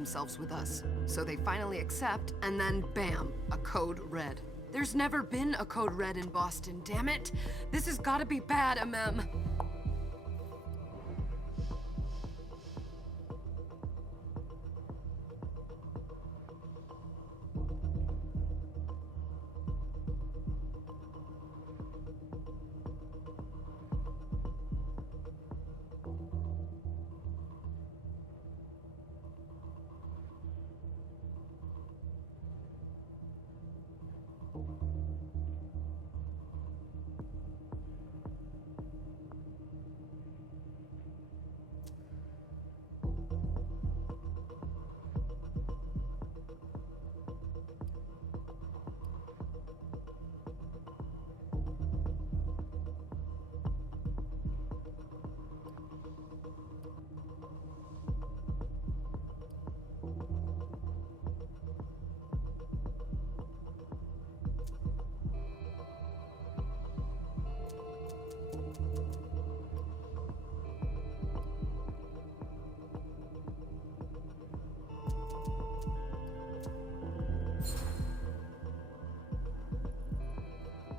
themselves with us. So they finally accept, and then bam, a code red. There's never been a code red in Boston, damn it! This has gotta be bad, MM.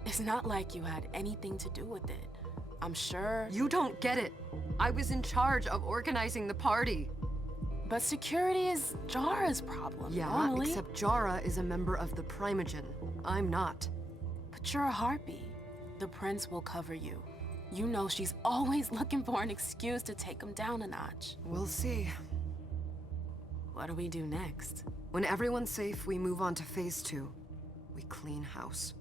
It's not like you had anything to do with it. I'm sure... You don't get it. I was in charge of organizing the party. But security is Jara's problem, Yeah, normally. except Jara is a member of the Primogen. I'm not. But you're a harpy. The prince will cover you. You know she's always looking for an excuse to take him down a notch. We'll see. What do we do next? When everyone's safe, we move on to phase 2. We clean house.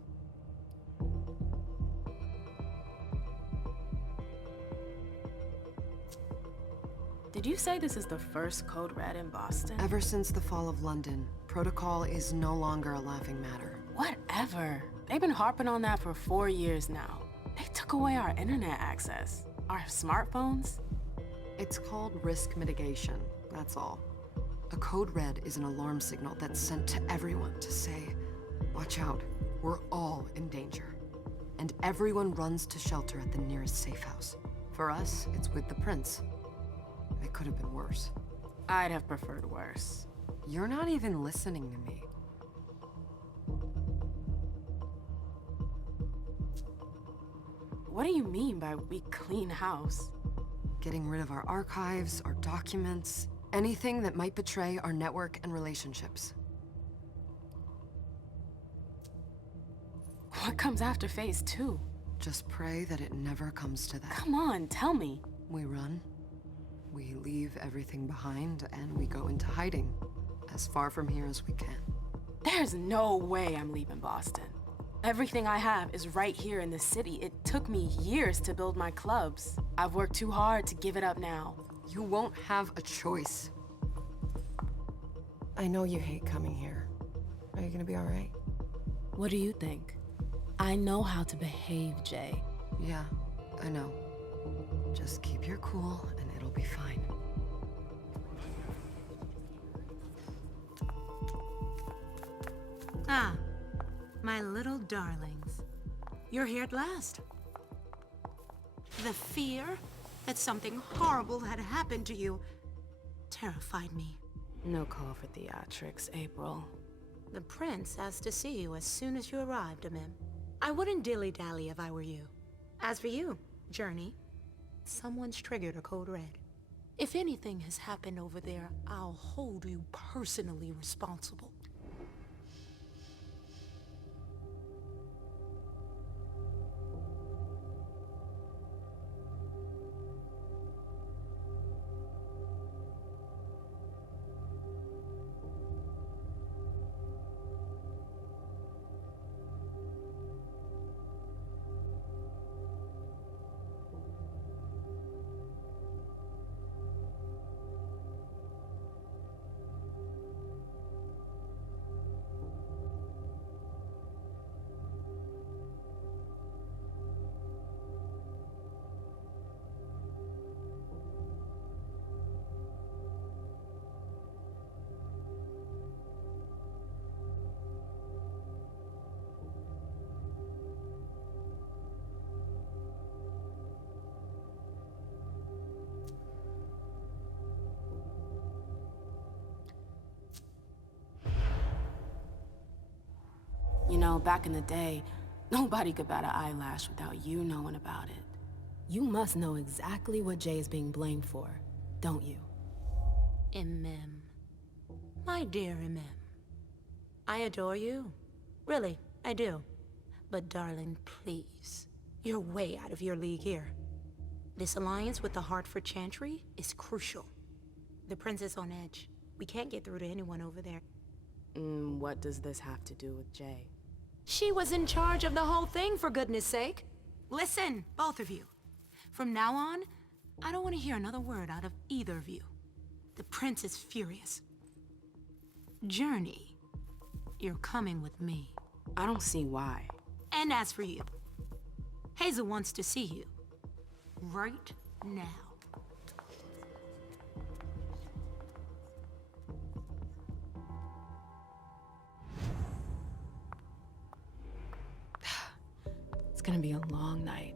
Did you say this is the first Code Red in Boston? Ever since the fall of London, protocol is no longer a laughing matter. Whatever. They've been harping on that for 4 years now. They took away our internet access. Our smartphones. It's called risk mitigation, that's all. A code red is an alarm signal that's sent to everyone to say, watch out, we're all in danger. And everyone runs to shelter at the nearest safe house. For us, it's with the prince. It could have been worse. I'd have preferred worse. You're not even listening to me. What do you mean by we clean house? Getting rid of our archives, our documents, anything that might betray our network and relationships. What comes after phase 2? Just pray that it never comes to that. Come on, tell me. We run. We leave everything behind, and we go into hiding. As far from here as we can. There's no way I'm leaving Boston. Everything I have is right here in the city. It took me years to build my clubs. I've worked too hard to give it up now. You won't have a choice. I know you hate coming here. Are you gonna be all right? What do you think? I know how to behave, Jay. Yeah, I know. Just keep your cool, and it'll be fine. Ah, my little darlings. You're here at last. The fear that something horrible had happened to you terrified me. No call for theatrics, April. The prince asked to see you as soon as you arrived, Amim. I wouldn't dilly-dally if I were you. As for you, Journey, someone's triggered a code red. If anything has happened over there, I'll hold you personally responsible. You know, back in the day, nobody could bat an eyelash without you knowing about it. You must know exactly what Jay is being blamed for, don't you? Emem. My dear Emem. I adore you. Really, I do. But darling, please. You're way out of your league here. This alliance with the Hartford Chantry is crucial. The prince is on edge. We can't get through to anyone over there. What does this have to do with Jay? She was in charge of the whole thing, for goodness sake. Listen, both of you. From now on, I don't want to hear another word out of either of you. The prince is furious. Journey, you're coming with me. I don't see why. And as for you, Hazel wants to see you. Right now. It's gonna be a long night.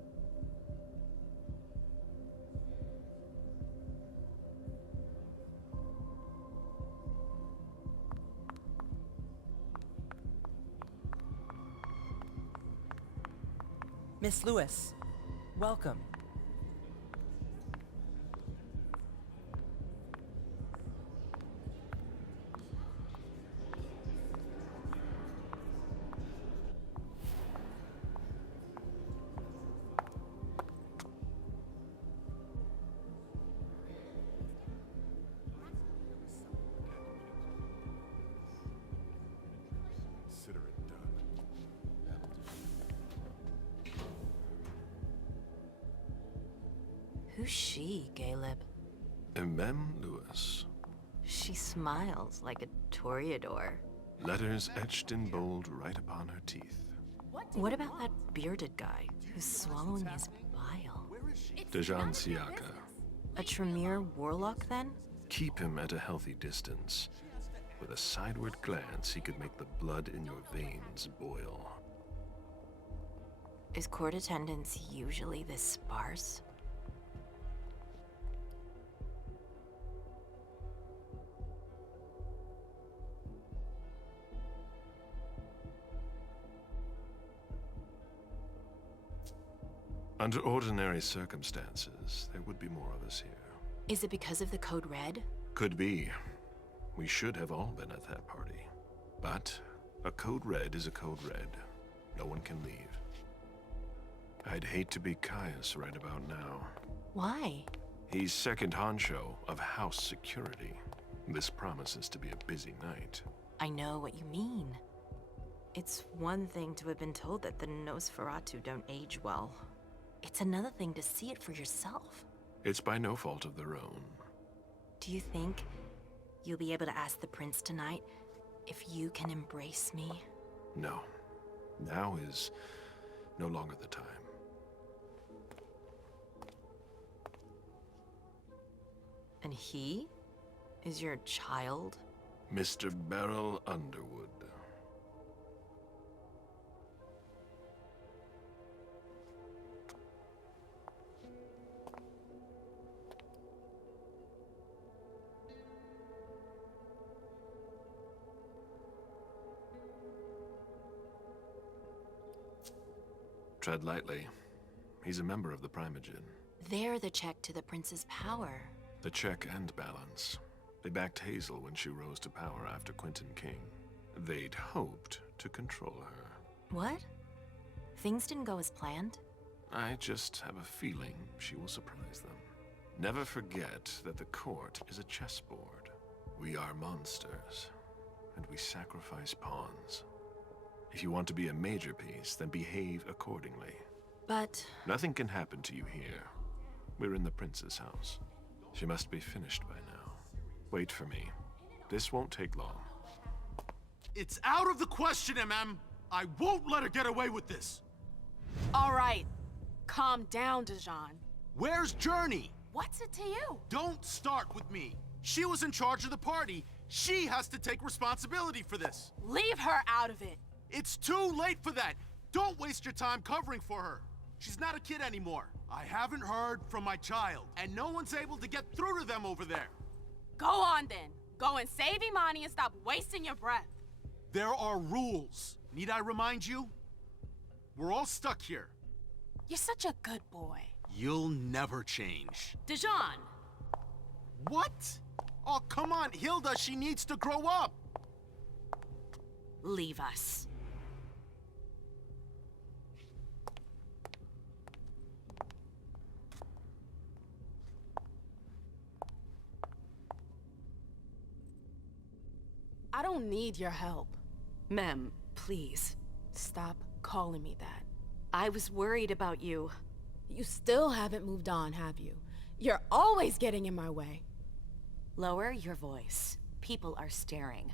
Miss Lewis, welcome. Consider it done. Who's she, Caleb? Emem Lewis. She smiles like a toreador. Letters etched in bold right upon her teeth. What about that bearded guy who's swallowing his bile? Dejan Siaka. A Tremere warlock, then? Keep him at a healthy distance. With a sideward glance, he could make the blood in your veins boil. Is court attendance usually this sparse? Under ordinary circumstances, there would be more of us here. Is it because of the Code Red? Could be. We should have all been at that party. But a Code Red is a Code Red. No one can leave. I'd hate to be Caius right about now. Why? He's second honcho of house security. This promises to be a busy night. I know what you mean. It's one thing to have been told that the Nosferatu don't age well. It's another thing to see it for yourself. It's by no fault of their own. Do you think you'll be able to ask the prince tonight if you can embrace me? No. Now is no longer the time. And he is your child? Mr. Beryl Underwood. Tread lightly. He's a member of the Primogen. They're the check to the prince's power. The check and balance. They backed Hazel when she rose to power after Quentin King. They'd hoped to control her. What? Things didn't go as planned? I just have a feeling she will surprise them. Never forget that the court is a chessboard. We are monsters, and we sacrifice pawns. If you want to be a major piece, then behave accordingly. But Nothing can happen to you here. We're in the prince's house. She must be finished by now. Wait for me. This won't take long. It's out of the question, MM. I won't let her get away with this. All right, calm down, Dejan. Where's Journey? What's it to you? Don't start with me. She was in charge of the party. She has to take responsibility for this. Leave her out of it. It's too late for that. Don't waste your time covering for her. She's not a kid anymore. I haven't heard from my child, and no one's able to get through to them over there. Go on then. Go and save Imani and stop wasting your breath. There are rules. Need I remind you? We're all stuck here. You're such a good boy. You'll never change. Dijon! What? Oh, come on, Hilda, she needs to grow up. Leave us. I don't need your help. Mem, please. Stop calling me that. I was worried about you. You still haven't moved on, have you? You're always getting in my way. Lower your voice. People are staring.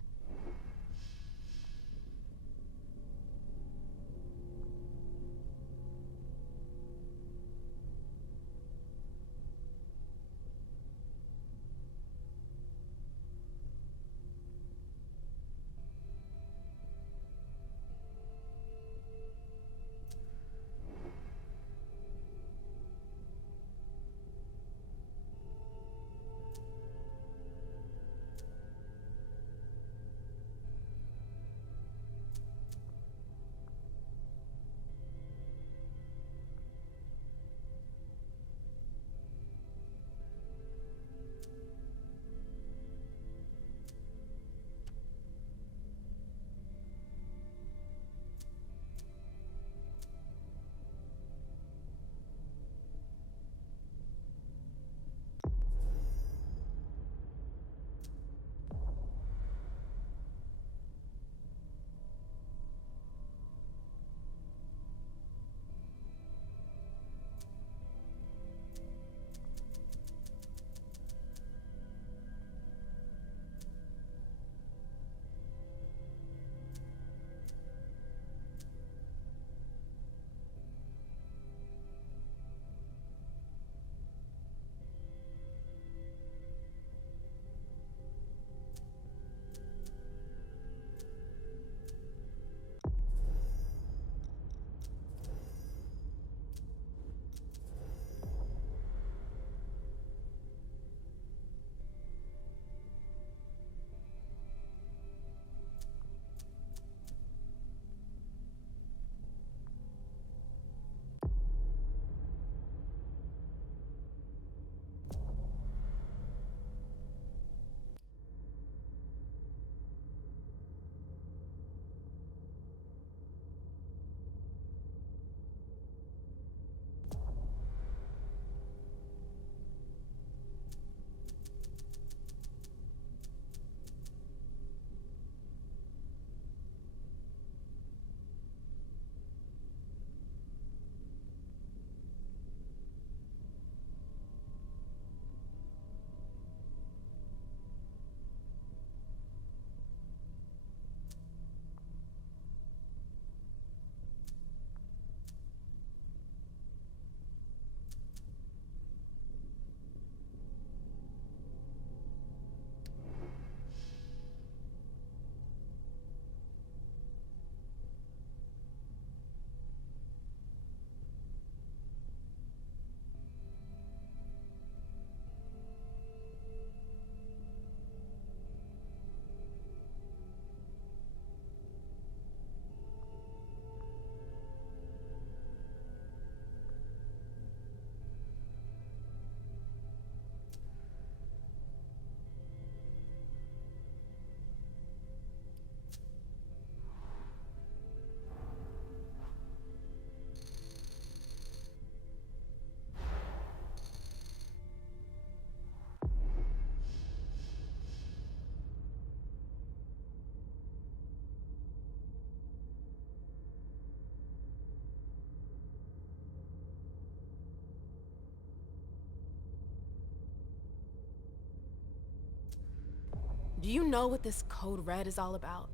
Do you know what this Code Red is all about?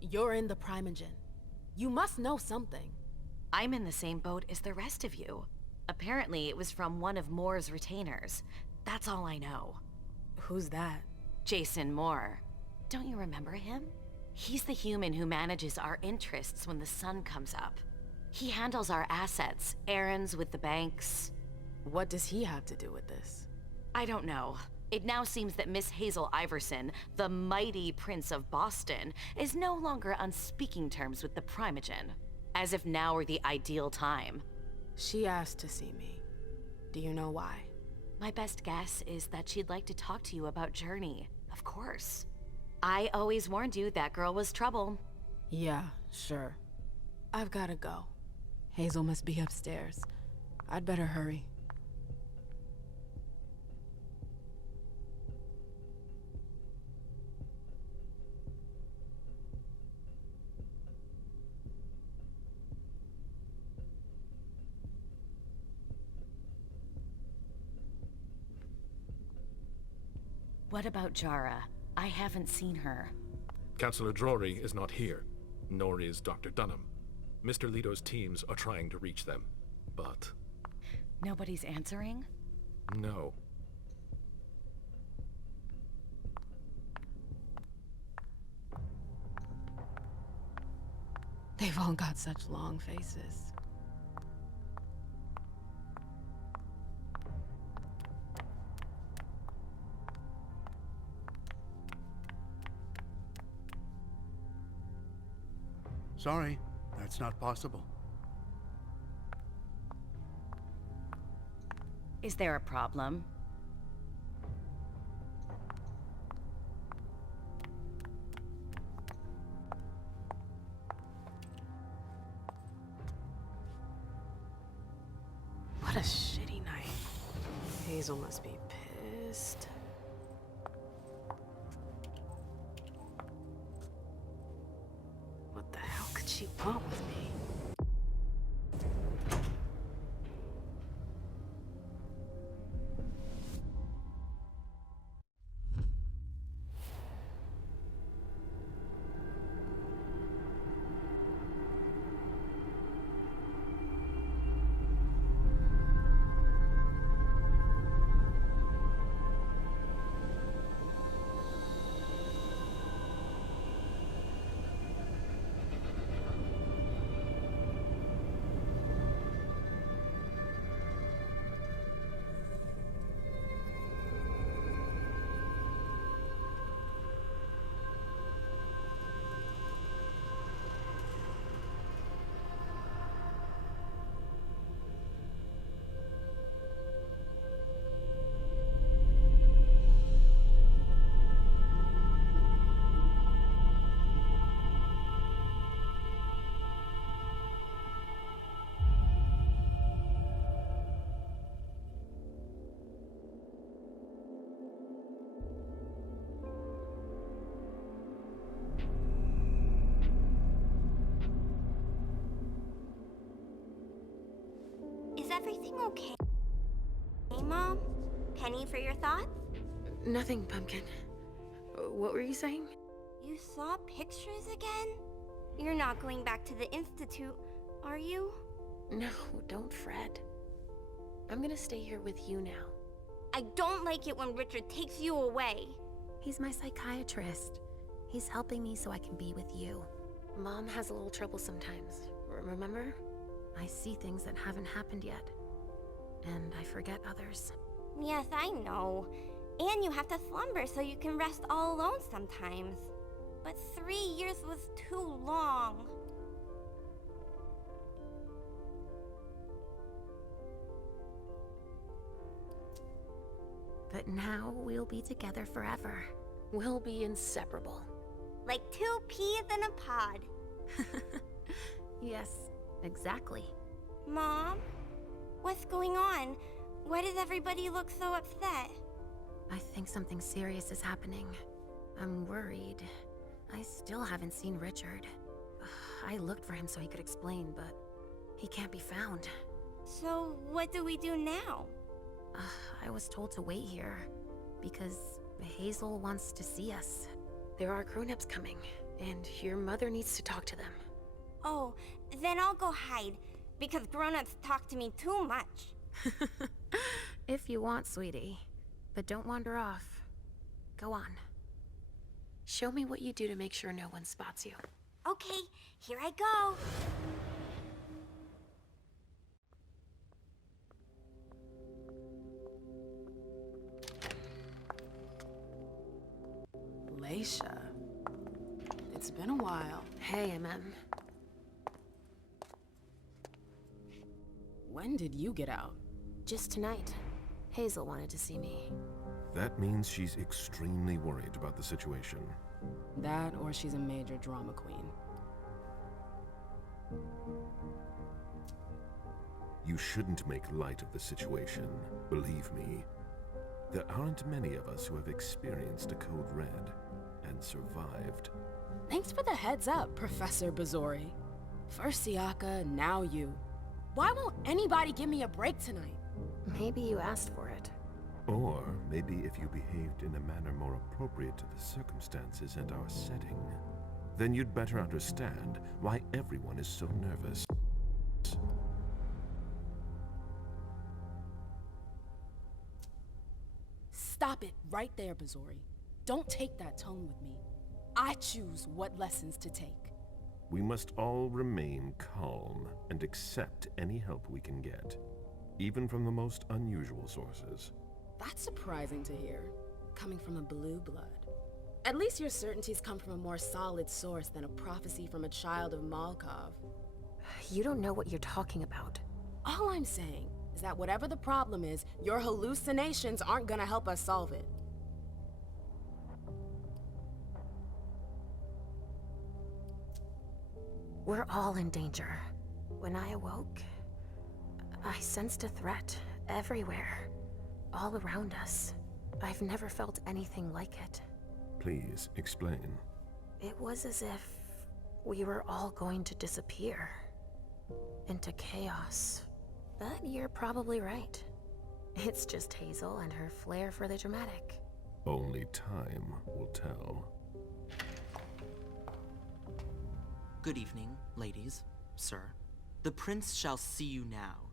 You're in the Primogen. You must know something. I'm in the same boat as the rest of you. Apparently, it was from one of Moore's retainers. That's all I know. Who's that? Jason Moore. Don't you remember him? He's the human who manages our interests when the sun comes up. He handles our assets, errands with the banks. What does he have to do with this? I don't know. It now seems that Miss Hazel Iverson, the mighty Prince of Boston, is no longer on speaking terms with the Primogen. As if now were the ideal time. She asked to see me. Do you know why? My best guess is that she'd like to talk to you about Journey, of course. I always warned you that girl was trouble. Yeah, sure. I've gotta go. Hazel must be upstairs. I'd better hurry. What about Jara? I haven't seen her. Councillor Drury is not here, nor is Dr. Dunham. Mr. Leto's teams are trying to reach them, but... Nobody's answering? no. They've all got such long faces. Sorry, that's not possible. Is there a problem? What a shitty night. Hazel must be pissed. What the hell could she want with me? Is everything okay? Hey, Mom? Penny for your thoughts? Nothing, Pumpkin. What were you saying? You saw pictures again? You're not going back to the Institute, are you? No, don't fret. I'm gonna stay here with you now. I don't like it when Richard takes you away. He's my psychiatrist. He's helping me so I can be with you. Mom has a little trouble sometimes, remember? I see things that haven't happened yet. And I forget others. Yes, I know. And you have to slumber so you can rest all alone sometimes. But 3 years was too long. But now we'll be together forever. We'll be inseparable. Like 2 peas in a pod. Yes, exactly. Mom? What's going on? Why does everybody look so upset? I think something serious is happening. I'm worried. I still haven't seen Richard. I looked for him so he could explain, but he can't be found. So what do we do now? I was told to wait here because Hazel wants to see us. There are grown-ups coming, and your mother needs to talk to them. Oh, then I'll go hide, because grown-ups talk to me too much. If you want, sweetie. But don't wander off. Go on. Show me what you do to make sure no one spots you. Okay, here I go. It's been a while. Hey, MM. When did you get out? Just tonight. Hazel wanted to see me. That means she's extremely worried about the situation. That, or she's a major drama queen. You shouldn't make light of the situation, believe me. There aren't many of us who have experienced a Code Red and survived. Thanks for the heads up, Professor Bazori. First Siaka, now you. Why won't anybody give me a break tonight? Maybe you asked for it. Or maybe if you behaved in a manner more appropriate to the circumstances and our setting, then you'd better understand why everyone is so nervous. Stop it right there, Bazori. Don't take that tone with me. I choose what lessons to take. We must all remain calm and accept any help we can get, even from the most unusual sources. That's surprising to hear, coming from a blue blood. At least your certainties come from a more solid source than a prophecy from a child of Malkov. You don't know what you're talking about. All I'm saying is that whatever the problem is, your hallucinations aren't gonna help us solve it. We're all in danger. When I awoke, I sensed a threat everywhere, all around us. I've never felt anything like it. Please explain. It was as if we were all going to disappear into chaos. But you're probably right. It's just Hazel and her flair for the dramatic. Only time will tell. Good evening, ladies, sir. The prince shall see you now.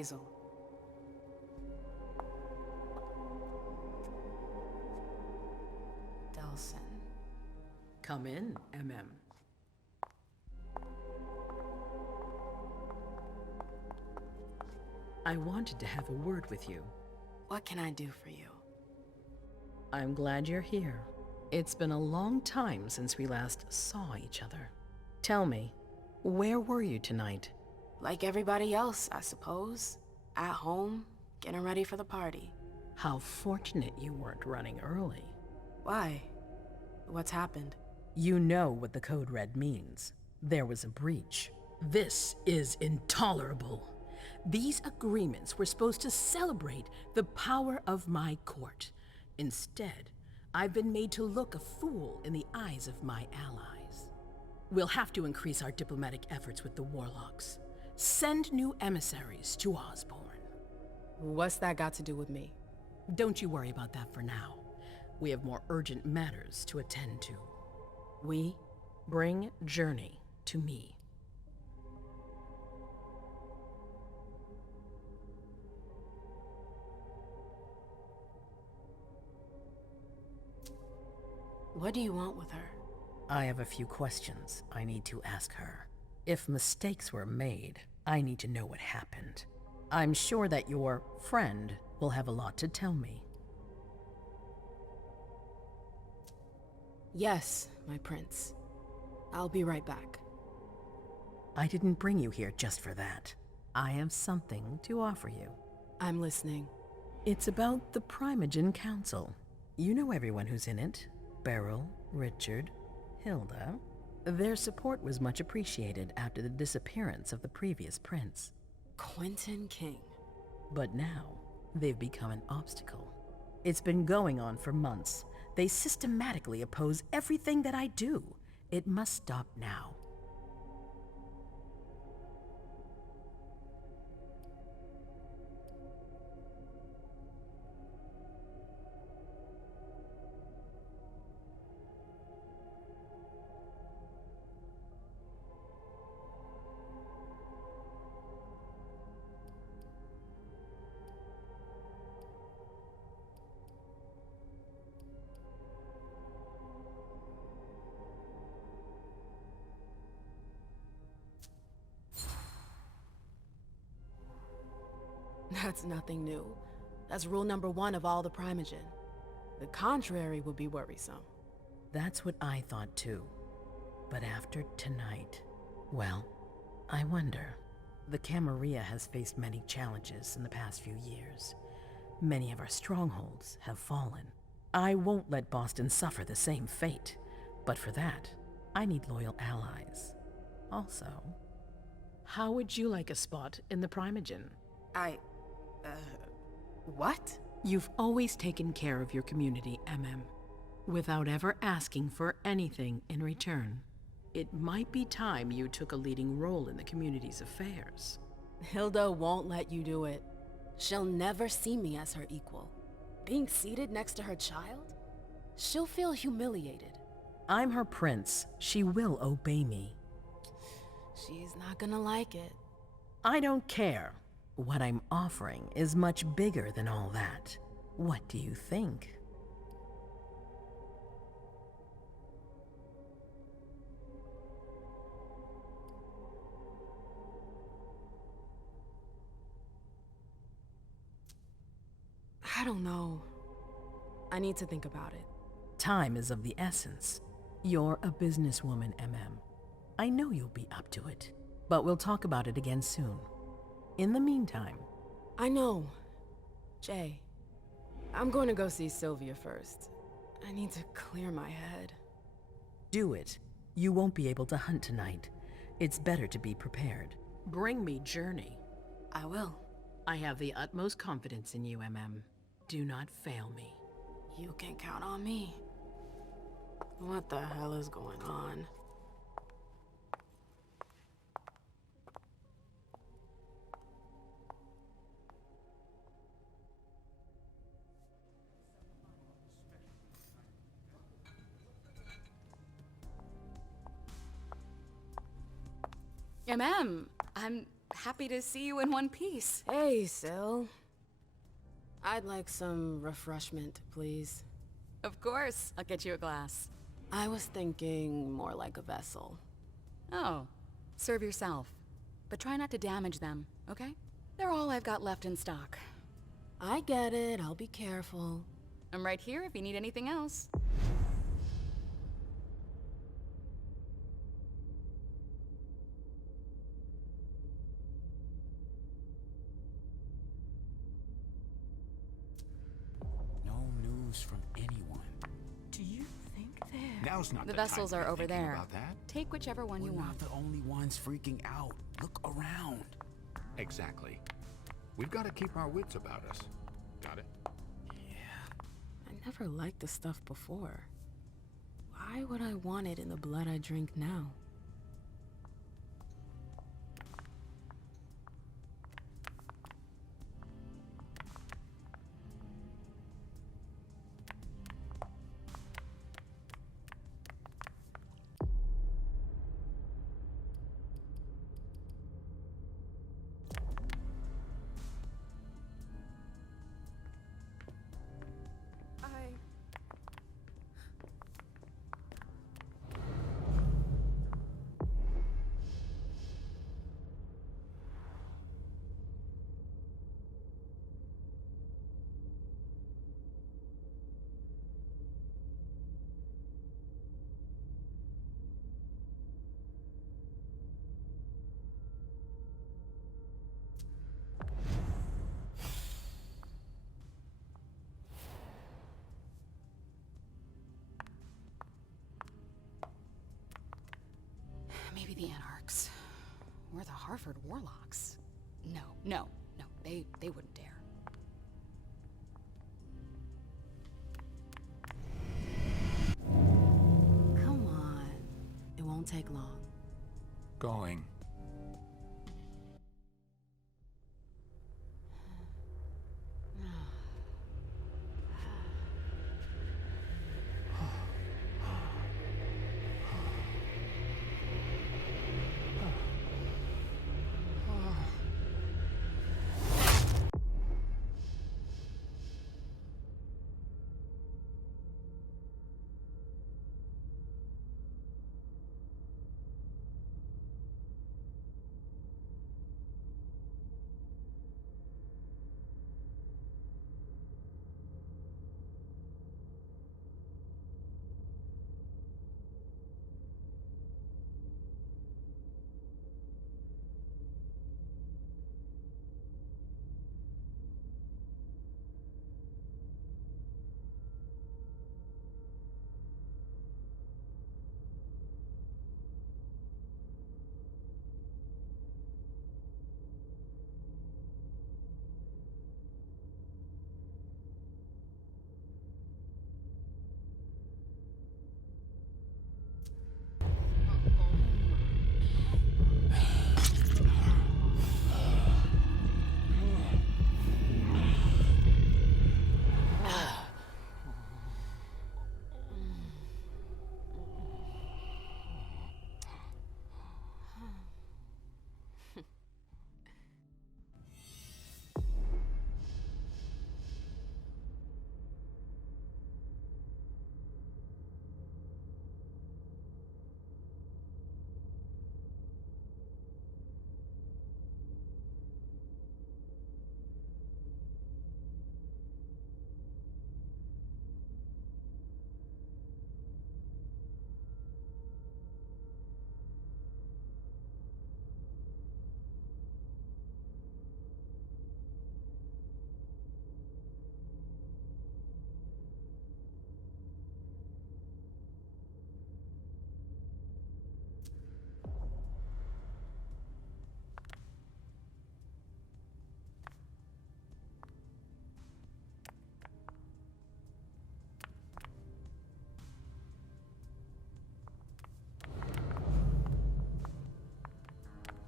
Hazel. Delson. Come in, MM. I wanted to have a word with you. What can I do for you? I'm glad you're here. It's been a long time since we last saw each other. Tell me, where were you tonight? Like everybody else, I suppose. At home, getting ready for the party. How fortunate you weren't running early. Why? What's happened? You know what the Code Red means. There was a breach. This is intolerable. These agreements were supposed to celebrate the power of my court. Instead, I've been made to look a fool in the eyes of my allies. We'll have to increase our diplomatic efforts with the Warlocks. Send new emissaries to Osborne. What's that got to do with me? Don't you worry about that for now. We have more urgent matters to attend to. We bring Journey to me. What do you want with her? I have a few questions I need to ask her. If mistakes were made, I need to know what happened. I'm sure that your friend will have a lot to tell me. Yes, my prince. I'll be right back. I didn't bring you here just for that. I have something to offer you. I'm listening. It's about the Primogen Council. You know everyone who's in it. Beryl, Richard, Hilda. Their support was much appreciated after the disappearance of the previous prince. Quentin King. But now, they've become an obstacle. It's been going on for months. They systematically oppose everything that I do. It must stop now. That's nothing new. That's rule number 1 of all the Primogen. The contrary would be worrisome. That's what I thought too. But after tonight, well, I wonder. The Camarilla has faced many challenges in the past few years. Many of our strongholds have fallen. I won't let Boston suffer the same fate. But for that, I need loyal allies. Also, how would you like a spot in the Primogen? What? You've always taken care of your community, MM, without ever asking for anything in return. It might be time you took a leading role in the community's affairs. Hilda won't let you do it. She'll never see me as her equal. Being seated next to her child? She'll feel humiliated. I'm her prince. She will obey me. She's not gonna like it. I don't care. What I'm offering is much bigger than all that. What do you think? I don't know. I need to think about it. Time is of the essence. You're a businesswoman, MM. I know you'll be up to it. But we'll talk about it again soon. In the meantime... I know. Jay, I'm going to go see Sylvia first. I need to clear my head. Do it. You won't be able to hunt tonight. It's better to be prepared. Bring me Journey. I will. I have the utmost confidence in you, MM. Do not fail me. You can count on me. What the hell is going on? MM, I'm happy to see you in one piece. Hey, Syl. I'd like some refreshment, please. Of course, I'll get you a glass. I was thinking more like a vessel. Oh, serve yourself. But try not to damage them, okay? They're all I've got left in stock. I get it, I'll be careful. I'm right here if you need anything else. No news from anyone. Do you think they're... Now's not The the time vessels to be are over thinking there. about that. Take whichever one you We're want. not the only ones freaking out. Look around. Exactly. We've got to keep our wits about us. Got it? I never liked this stuff before. Why would I want it in the blood I drink now? Maybe the Anarchs. Or the Harvard Warlocks. No. They wouldn't dare. Come on. It won't take long. Going.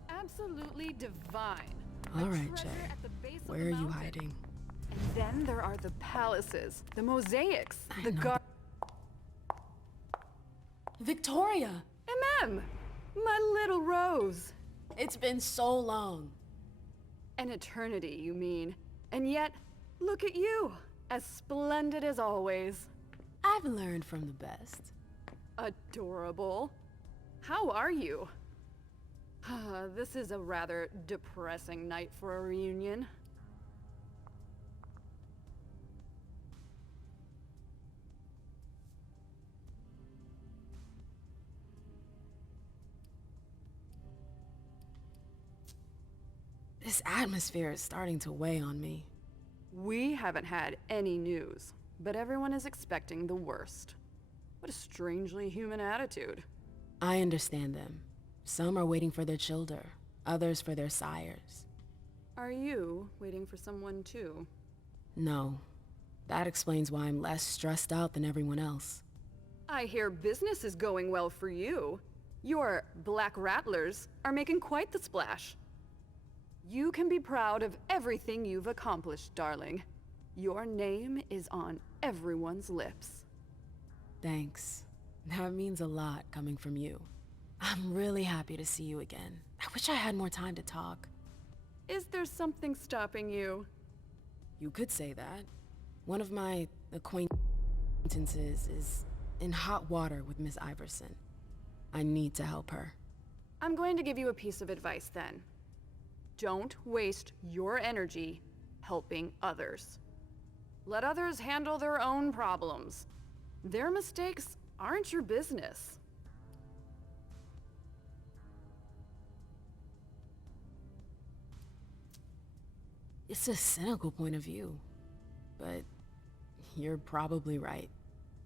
Absolutely divine. All right, Jay. Where are you hiding? And then there are the palaces, the mosaics, I the know Victoria! MM! My little Rose. It's been so long. An eternity, you mean. And yet, look at you, as splendid as always. I've learned from the best. Adorable. How are you? This is a rather depressing night for a reunion. This atmosphere is starting to weigh on me. We haven't had any news, but everyone is expecting the worst. What a strangely human attitude. I understand them. Some are waiting for their children, others for their sires. Are you waiting for someone too? No. That explains why I'm less stressed out than everyone else. I hear business is going well for you. Your Black Rattlers are making quite the splash. You can be proud of everything you've accomplished, darling. Your name is on everyone's lips. Thanks. That means a lot coming from you. I'm really happy to see you again. I wish I had more time to talk. Is there something stopping you? You could say that. One of my acquaintances is in hot water with Miss Iverson. I need to help her. I'm going to give you a piece of advice then. Don't waste your energy helping others. Let others handle their own problems. Their mistakes aren't your business. It's a cynical point of view, but you're probably right.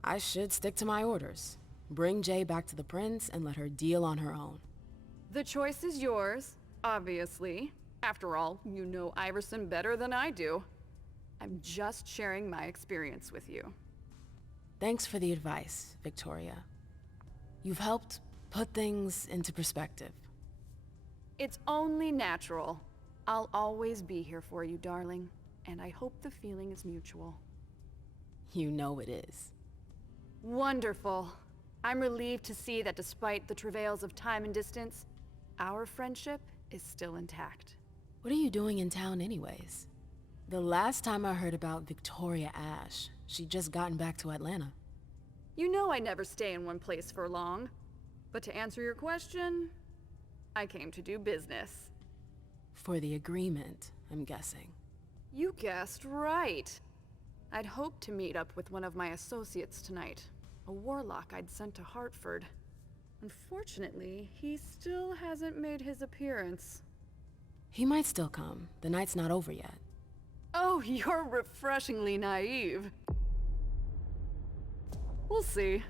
I should stick to my orders. Bring Jay back to the prince and let her deal on her own. The choice is yours, obviously. After all, you know Iverson better than I do. I'm just sharing my experience with you. Thanks for the advice, Victoria. You've helped put things into perspective. It's only natural. I'll always be here for you, darling, and I hope the feeling is mutual. You know it is. Wonderful. I'm relieved to see that despite the travails of time and distance, our friendship is still intact. What are you doing in town anyways? The last time I heard about Victoria Ash, she'd just gotten back to Atlanta. You know I never stay in one place for long. But to answer your question, I came to do business. For the agreement, I'm guessing. You guessed right. I'd hoped to meet up with one of my associates tonight, a warlock I'd sent to Hartford. Unfortunately, he still hasn't made his appearance. He might still come. The night's not over yet. Oh, you're refreshingly naive. We'll see.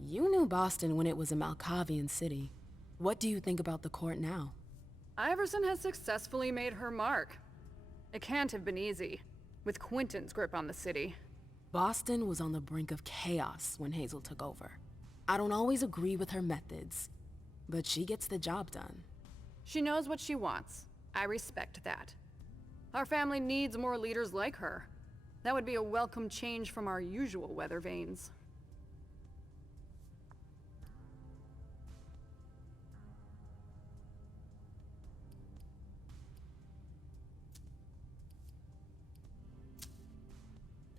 You knew Boston when it was a Malkavian city. What do you think about the court now? Iverson has successfully made her mark. It can't have been easy, with Quentin's grip on the city. Boston was on the brink of chaos when Hazel took over. I don't always agree with her methods, but she gets the job done. She knows what she wants. I respect that. Our family needs more leaders like her. That would be a welcome change from our usual weather vanes.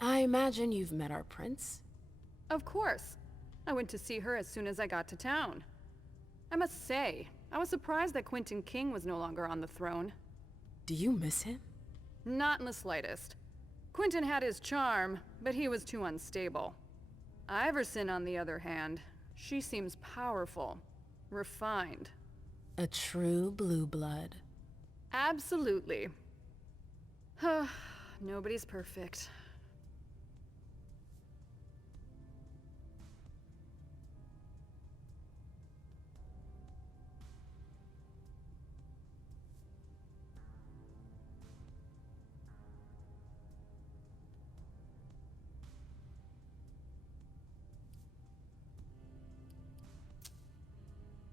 I imagine you've met our prince? Of course. I went to see her as soon as I got to town. I must say, I was surprised that Quentin King was no longer on the throne. Do you miss him? Not in the slightest. Quentin had his charm, but he was too unstable. Iverson, on the other hand, she seems powerful, refined. A true blue blood. Absolutely. Nobody's perfect.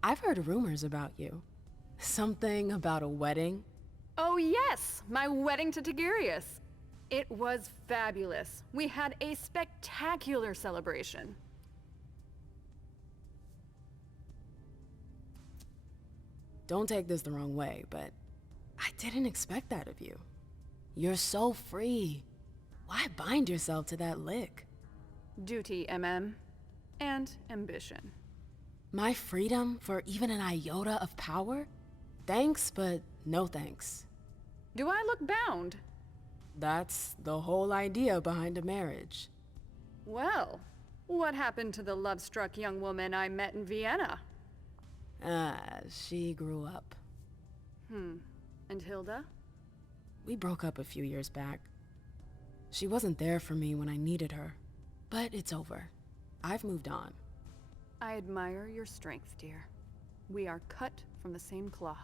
I've heard rumors about you. Something about a wedding? Oh yes, my wedding to Tigurius. It was fabulous. We had a spectacular celebration. Don't take this the wrong way, but I didn't expect that of you. You're so free. Why bind yourself to that lick? Duty, and ambition. My freedom for even an iota of power? Thanks, but no thanks. Do I look bound? That's the whole idea behind a marriage. Well, what happened to the love-struck young woman I met in Vienna? She grew up. And Hilda? We broke up a few years back. She wasn't there for me when I needed her. But it's over. I've moved on. I admire your strength, dear. We are cut from the same cloth.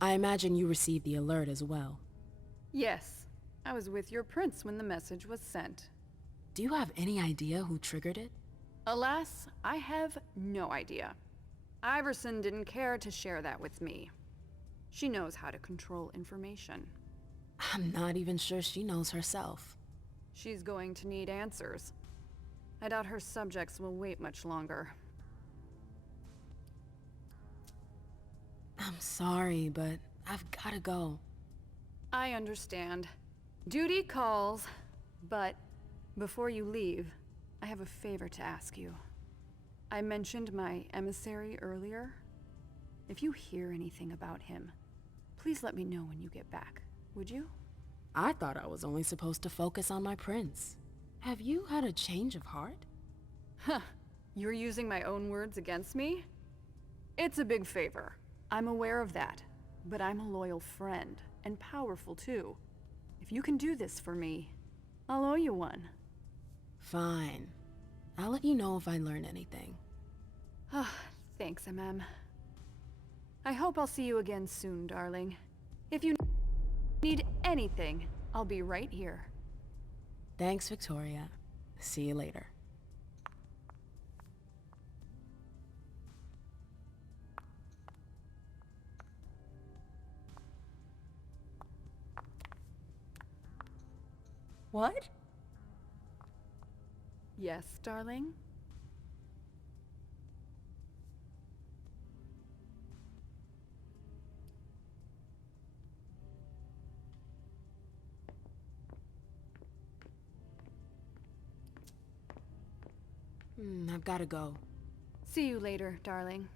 I imagine you received the alert as well. Yes, I was with your prince when the message was sent. Do you have any idea who triggered it? Alas, I have no idea. Iverson didn't care to share that with me. She knows how to control information. I'm not even sure she knows herself. She's going to need answers. I doubt her subjects will wait much longer. I'm sorry, but I've gotta go. I understand. Duty calls, but before you leave, I have a favor to ask you. I mentioned my emissary earlier. If you hear anything about him, please let me know when you get back, would you? I thought I was only supposed to focus on my prince. Have you had a change of heart? Huh, you're using my own words against me? It's a big favor. I'm aware of that, but I'm a loyal friend, and powerful too. If you can do this for me, I'll owe you one. Fine. I'll let you know if I learn anything. Thanks, I hope I'll see you again soon, darling. If you need anything, I'll be right here. Thanks, Victoria. See you later. What? Yes, darling? I've gotta go. See you later, darling.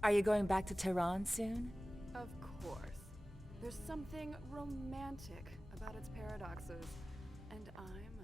Are you going back to Tehran soon? Of course. There's something romantic about its paradoxes, and I'm